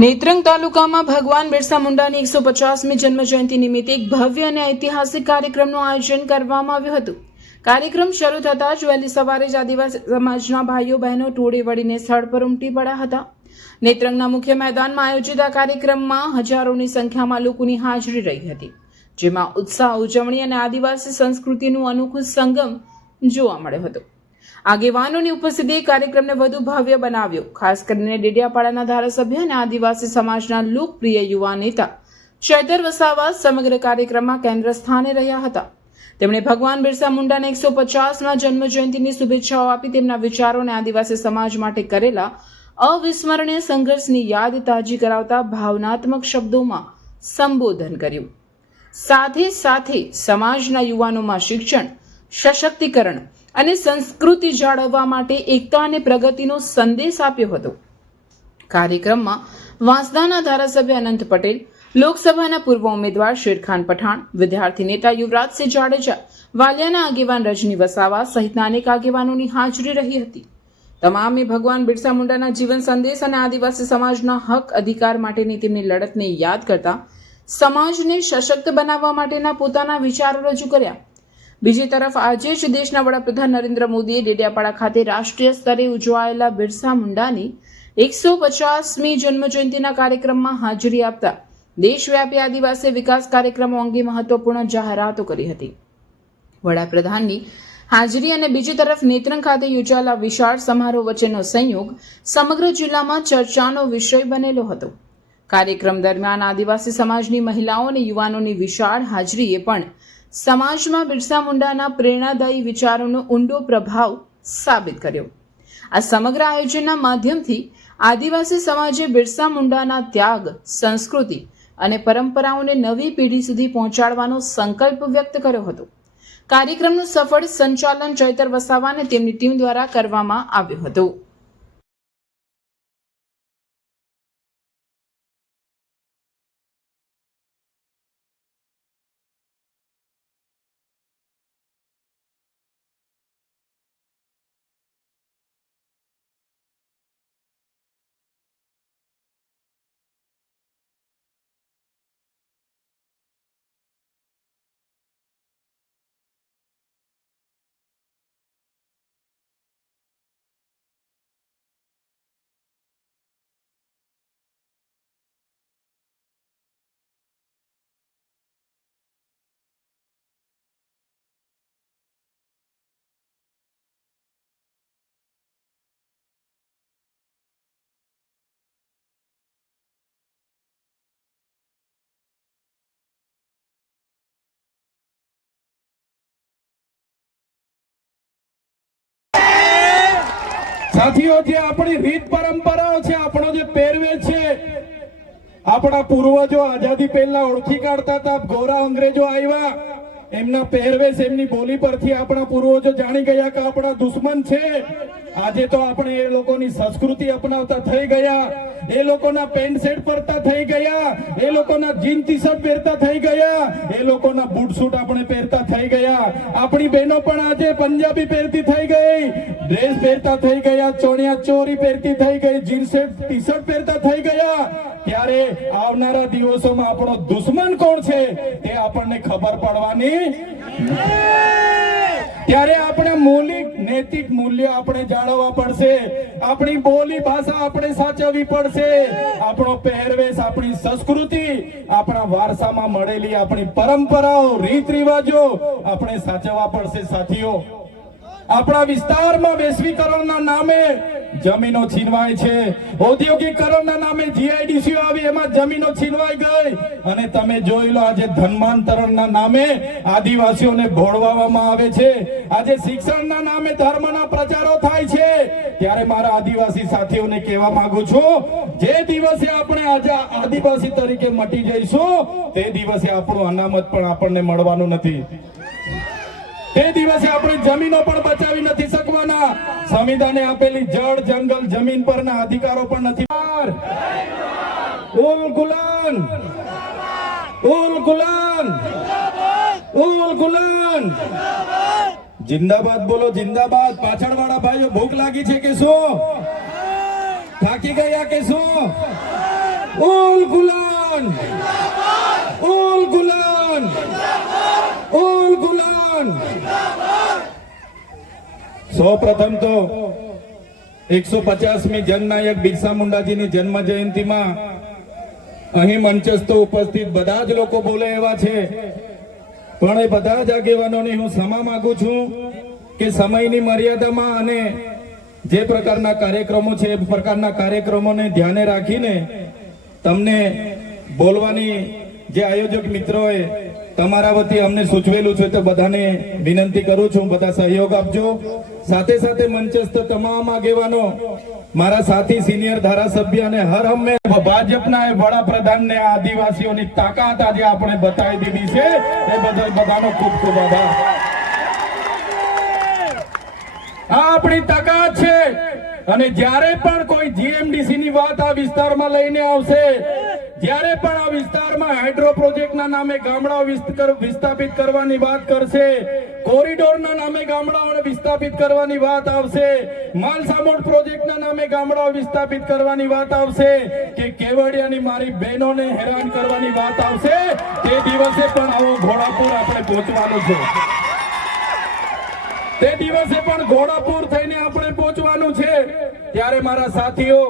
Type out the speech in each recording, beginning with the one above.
નેત્રંગ તાલુકામાં ભગવાન બિરસા મુંડાની 150મી જન્મજયંતિ નિમિત્તે એક ભવ્ય અને ઐતિહાસિક કાર્યક્રમનું આયોજન કરવામાં આવ્યું હતું। કાર્યક્રમ શરૂ થતાં જ વહેલી સવારે જ આદિવાસી સમાજના ભાઈઓ બહેનો ટોળે વળીને સ્થળ પર ઉમટી પડ્યા હતા। નેત્રંગના મુખ્ય મેદાનમાં આયોજિત આ કાર્યક્રમમાં હજારોની સંખ્યામાં લોકોની હાજરી રહી હતી, જેમાં ઉત્સાહ, ઉજવણી અને આદિવાસી સંસ્કૃતિનું અનોખું સંગમ જોવા મળ્યો હતો। આગેવાનોની ઉપસ્થિતિએ કાર્યક્રમને વધુ ભવ્ય બનાવ્યો। ખાસ કરીને ડેડિયાપાડાના ધારાસભ્ય અને આદિવાસી સમાજના લોકપ્રિય યુવા નેતા ચૈતર વસાવા સમગ્ર કાર્યક્રમમાં કેન્દ્ર સ્થાને રહ્યા હતા। તેમણે ભગવાન બિરસા મુંડાના 150મા જન્મજયંતિની શુભેચ્છાઓ આપી તેમના વિચારોને આદિવાસી સમાજ માટે કરેલા અવિસ્મરણીય સંઘર્ષની યાદ તાજી કરાવતા ભાવનાત્મક શબ્દોમાં સંબોધન કર્યું। સાથે સાથે સમાજના યુવાનોમાં શિક્ષણ, સશક્તિકરણ અને સંસ્કૃતિ જાળવવા માટે એકતા અને પ્રગતિનો સંદેશ આપ્યો હતો। કાર્યક્રમમાં વાંસદાના ધારાસભ્ય અનંત પટેલ, લોકસભાના પૂર્વ ઉમેદવાર શેરખાન પઠાણ, વિદ્યાર્થી નેતા યુવરાજસિંહ જાડેજા, વાલિયાના આગેવાન રજની વસાવા સહિતના અનેક આગેવાનોની હાજરી રહી હતી। તમામે ભગવાન બિરસા મુંડાના જીવન સંદેશ અને આદિવાસી સમાજના હક અધિકાર માટેની તેમની લડતને યાદ કરતા સમાજને સશક્ત બનાવવા માટેના પોતાના વિચારો રજૂ કર્યા। બીજી તરફ આજે જ દેશના વડાપ્રધાન નરેન્દ્ર મોદીએ ડેડિયાપાડા ખાતે રાષ્ટ્રીય સ્તરે ઉજવાયેલા બિરસા મુંડાની 150મી જન્મજયંતિના કાર્યક્રમમાં હાજરી આપતા દેશવ્યાપી આદિવાસી વિકાસ કાર્યક્રમો અંગે મહત્વપૂર્ણ જાહેરાતો કરી હતી। વડાપ્રધાનની હાજરી અને બીજી તરફ નેત્રંગ ખાતે યોજાયેલા વિશાળ સમારોહ વચ્ચેનો સંયોગ સમગ્ર જિલ્લામાં ચર્ચાનો વિષય બનેલો હતો। કાર્યક્રમ દરમિયાન આદિવાસી સમાજની મહિલાઓ અને યુવાનોની વિશાળ હાજરીએ પણ સમાજમાં બિરસા મુંડાના પ્રેરણાદાયી વિચારોનો ઊંડો પ્રભાવ સાબિત કર્યો। આ સમગ્ર આયોજનના માધ્યમથી આદિવાસી સમાજે બિરસા મુંડાના ત્યાગ, સંસ્કૃતિ અને પરંપરાઓને નવી પેઢી સુધી પહોંચાડવાનો સંકલ્પ વ્યક્ત કર્યો હતો। કાર્યક્રમનું સફળ સંચાલન ચૈતર વસાવા અને તેમની ટીમ દ્વારા કરવામાં આવ્યું હતું। સાથીઓ, જે આપણી રીત પરંપરાઓ છે, આપણો જે પહેરવેશ છે, આપણા પૂર્વજો આઝાદી પહેલા ઓળખી કાઢતા હતા। ગોરા અંગ્રેજો આવ્યા, એમના પહેરવેશ, એમની બોલી પરથી આપણા પૂર્વજો જાણી ગયા કે આપણા દુશ્મન છે। આજે તો આપણે એ લોકોની સંસ્કૃતિ અપનાવતા થઈ ગયા, એ લોકોના પેન્ટ શર્ટ પહેરતા થઈ ગયા, એ લોકોના જીન ટી શર્ટ પહેરતા થઈ ગયા, એ લોકોના બૂટ સૂટ આપણે પહેરતા થઈ ગયા। આપણી બહેનો પણ આજે પંજાબી પહેરતી થઈ ગઈ, ડ્રેસ પહેરતા થઈ ગયા, ચણિયા ચોરી પહેરતી થઈ ગઈ, જીન્સ ટી શર્ટ પહેરતા થઈ ગયા। ત્યારે આવનારા દિવસોમાં આપણો દુશ્મન કોણ છે તે આપણને ખબર પડવાની। ત્યારે આપણે મૌલિક નૈતિક મૂલ્યો આપણે જાળવવા પડશે, આપણી બોલી ભાષા આપણે સાચવવી પડશે, આપણો પહેરવેશ, આપણી સંસ્કૃતિ, આપણા વારસામાં મળેલી આપણી પરંપરાઓ, રીત રિવાજો આપણે સાચવવા પડશે। સાથીઓ, આપણા વિસ્તારમાં વૈશ્વિકરણના નામે જમીનો છીનવાય છે, ઔદ્યોગિકરણના નામે જીઆઈડીસી આવી, એમાં જમીનો છીનવાઈ ગઈ, અને તમે જોઈ લો આજે ધર્માંતરણના નામે આદિવાસીઓને ભોળવામાં આવે છે। આજે શિક્ષણના નામે ધર્મના પ્રચારો થાય છે। ત્યારે મારા આદિવાસી સાથીઓને કહેવા માંગુ છું, જે દિવસે આપણે આજે આદિવાસી તરીકે મટી જઈશું તે દિવસે આપણું અનામત પણ આપણને મળવાનું નથી, તે દિવસે આપણે જમીનો પણ બચાવી નથી શકવાના, સંવિધાને આપેલી જળ, જંગલ, જમીન પરના અધિકારો પણ નથી। ઉલ ગુલાન, ઉલ ગુલાન, ઉલ ગુલાન, જિંદાબાદ બોલો, જિંદાબાદ। પાછળ વાળા ભાઈઓ, ભૂખ લાગી છે કે શું? થાકી ગયા કે શું? ઉલ ગુલાન, ઉલ ગુલાન, ઉલ ગુલાન. સૌ પ્રથમ તો 150મી જનનાયક બિરસા મુંડાજીની જન્મ જયંતિમાં અહીં મંચસ્થ ઉપસ્થિત બધા જ લોકો બોલે એવા છે, પણ એ બધા જ આગેવાનોની હું ક્ષમા માંગુ છું કે સમયની મર્યાદામાં અને જે પ્રકારના કાર્યક્રમો છે એ પ્રકારના કાર્યક્રમોને ધ્યાને રાખીને તમને બોલવાની જે આયોજક મિત્રોએ તમારા વતી અમને સૂચવેલું છે તો બધાને વિનંતી કરું છું, બધા સહયોગ આપજો. સાથે સાથે મંચસ્થ તમામ આગેવાનો, મારા સાથી સિનિયર ધારાસભ્ય અને હર હંમેશ ભાજપના વડાપ્રધાનને આદિવાસીઓની તાકાત આજે આપણે બતાવી દીધી છે, એ બદલ બધાનો ખૂબ ખૂબ આભાર. આ આપણી તાકાત છે અને જ્યારે પણ કોઈ જીએમડીસી ની વાત આ વિસ્તારમાં લઈને આવશે, જ્યારે પણ આ વિસ્તારમાં હાઇડ્રો પ્રોજેક્ટના નામે ગામડાઓ વિસ્થાપિત કરવાની વાત કરશે, કોરિડોરના નામે ગામડાઓને વિસ્થાપિત કરવાની વાત આવશે, માલસામોડ પ્રોજેક્ટના નામે ગામડાઓ વિસ્થાપિત કરવાની વાત આવશે, કે કેવડિયાની મારી બહેનોને હેરાન કરવાની વાત આવશે, તે દિવસે પણ આવો ઘોડાપુર આપણે પહોંચવાનું છે. તે દિવસે પણ ઘોડાપુર થઈને આપણે પહોંચવાનું છે. ત્યારે મારા સાથીઓ,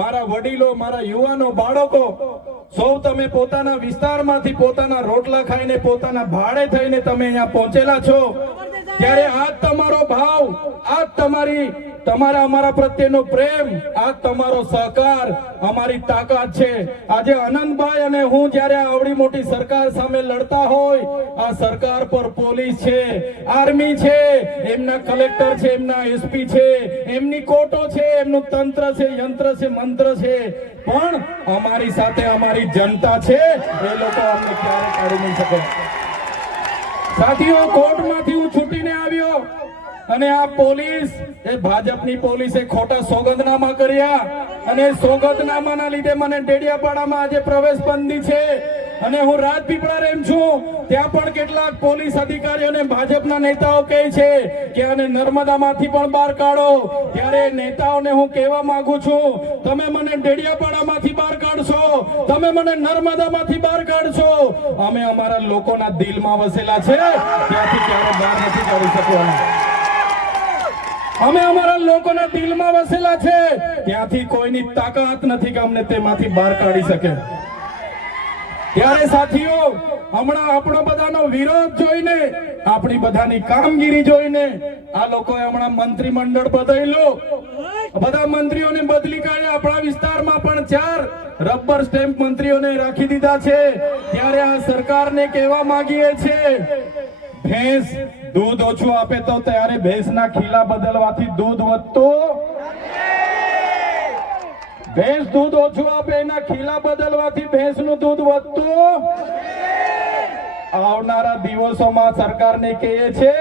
મારા વડીલો, મારા યુવાનો, બાળકો, સૌ તમે પોતાના વિસ્તારમાંથી પોતાના રોટલા ખાઈને પોતાના ભાડે થઈને તમે અહીંયા પહોંચેલા છો. ત્યારે આજ તમારો ભાવ, આજ તમારા અમારા પ્રત્યેનો પ્રેમ, આજ તમારો સહકાર અમારી તાકાત છે. આજે આનંદભાઈ અને હું જ્યારે આવડી મોટી સરકાર સામે લડતા હોય, આ સરકાર પર પોલીસ છે, આર્મી છે, એમના કલેક્ટર છે, એમના એસપી છે, એમની કોર્ટો છે, એમનું તંત્ર છે, યંત્ર છે, મંત્ર છે, પણ અમારી સાથે અમારી જનતા છે, એ લોકો અમને ક્યારે કાઢી નહીં શકે. સાથીઓ, કોર્ટમાંથી હું છૂટીને આવ્યો અને આ પોલીસ, એ ભાજપની પોલીસે ખોટા સોગંદનામા કર્યા અને સોગંદનામાના લીધે મને ડેડિયાપાડામાં આજે પ્રવેશ બંધી છે. અને હું રાજપીપળા રેમ છું, ત્યાં પણ કેટલાક પોલીસ અધિકારીઓને ભાજપના નેતાઓ કહે છે કે આને નર્મદામાંથી પણ બહાર કાઢો. ત્યારે નેતાઓને હું કહેવા માંગુ છું, તમે મને ડેડિયાપાડામાંથી બહાર કાઢશો, તમે મને નર્મદામાંથી બહાર કાઢશો, અમે અમારા લોકોના દિલમાં વસેલા છે, ત્યાંથી ક્યારે બહાર નથી કાઢી શકવાના. અમે અમારા લોકોના દિલમાં વસેલા છે, ત્યાંથી કોઈની તાકાત નથી કે અમને તેમાંથી બહાર કાઢી શકે. ત્યારે સાથીઓ, હમણાં આપણો બધાનો વિરોધ જોઈને, આપણી બધાની કામગીરી જોઈને આ લોકોએ હમણાં મંત્રીમંડળ બદલ્યું, બધા મંત્રીઓને બદલી કાઢ્યા. આપણા વિસ્તારમાં પણ 4 રબર સ્ટેમ્પ મંત્રીઓને રાખી દીધા છે. ત્યારે આ સરકારને કહેવા માંગીએ છીએ, ભેંસ દૂધ ઓછું આપે તો ત્યારે ભેંસના ખીલા બદલવાથી દૂધ વધતું, ભેંસ દૂધ ઓછું આપે એના ખીલા બદલવાથી ભેંસનું દૂધ વધતું. આવનારા દિવસોમાં સરકારને કહીએ છે,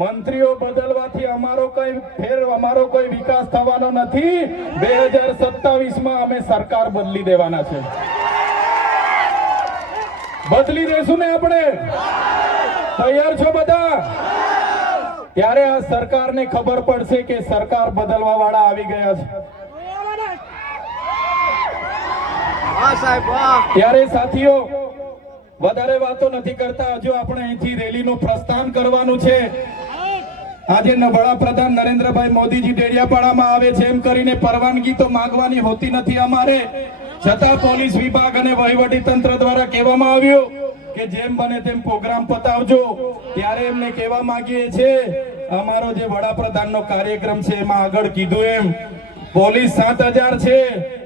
મંત્રીઓ બદલવાથી અમારો કોઈ વિકાસ થવાનો નથી. 2027માં અમે સરકાર બદલી દેવાના છે. બદલી દેશું ને આપણે? તૈયાર છો બધા? ત્યારે આ સરકારને ખબર પડશે કે સરકાર બદલવા વાળા આવી ગયા છે. ત્યારે સાથીઓ, વધારે વાતો નથી કરતા, હજુ આપણે અહીંથી રેલીનું પ્રસ્થાન કરવાનું છે. આજે વડાપ્રધાન નરેન્દ્રભાઈ મોદીજી ડેડિયાપાડામાં આવે છે એમ કરીને પરવાનગી તો માંગવાની હોતી નથી અમારે, છતાં પોલીસ વિભાગ અને વહીવટી તંત્ર દ્વારા કહેવામાં આવ્યું કે જેમ બને તેમ પ્રોગ્રામ પતાવજો. ત્યારે એમને કહેવા માંગીએ છીએ, અમારો જે વડાપ્રધાનનો કાર્યક્રમ છે એમાં આગળ કીધું એમ પોલીસ 7000 છે,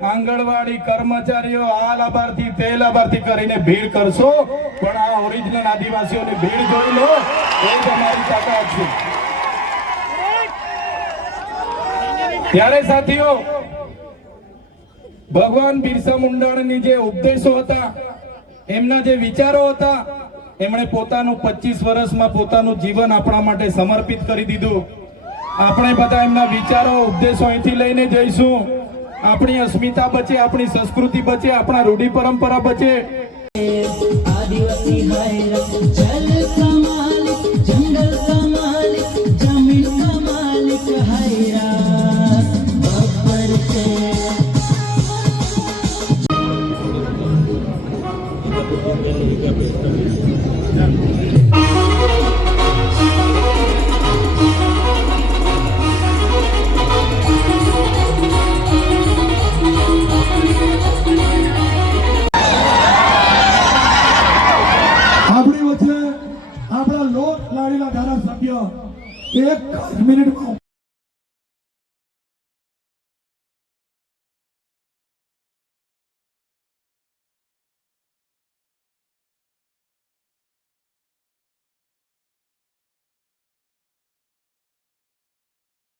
આંગણવાડી કર્મચારીઓ આ લાભાર્થી તે લાભાર્થી કરીને ભીડ કરશો, પણ આ ઓરિજિનલ આદિવાસીઓની ભીડ જોઈ લો, એ જ અમારી તાકાત છે. ત્યારે સાથીઓ, ભગવાન બિરસા મુંડાની જે ઉપદેશો હતા, એમના જે વિચારો હતા, એમણે પોતાનું 25 વર્ષમાં પોતાનું જીવન આપણા માટે સમર્પિત કરી દીધું. આપણે બધા એમના વિચારો, ઉપદેશો અહીંથી લઈને જઈશું. આપણી અસ્મિતા બચે, આપણી સંસ્કૃતિ બચે, આપણા રૂઢિ પરંપરા બચે. आदिवासी हायरा जल का मालिक जंगल का मालिक जमीन का मालिक हायरा बब्बर से આપણી વચ્ચે આપણા લોક લાડીલા ધારાસભ્ય 1 મિનિટમાં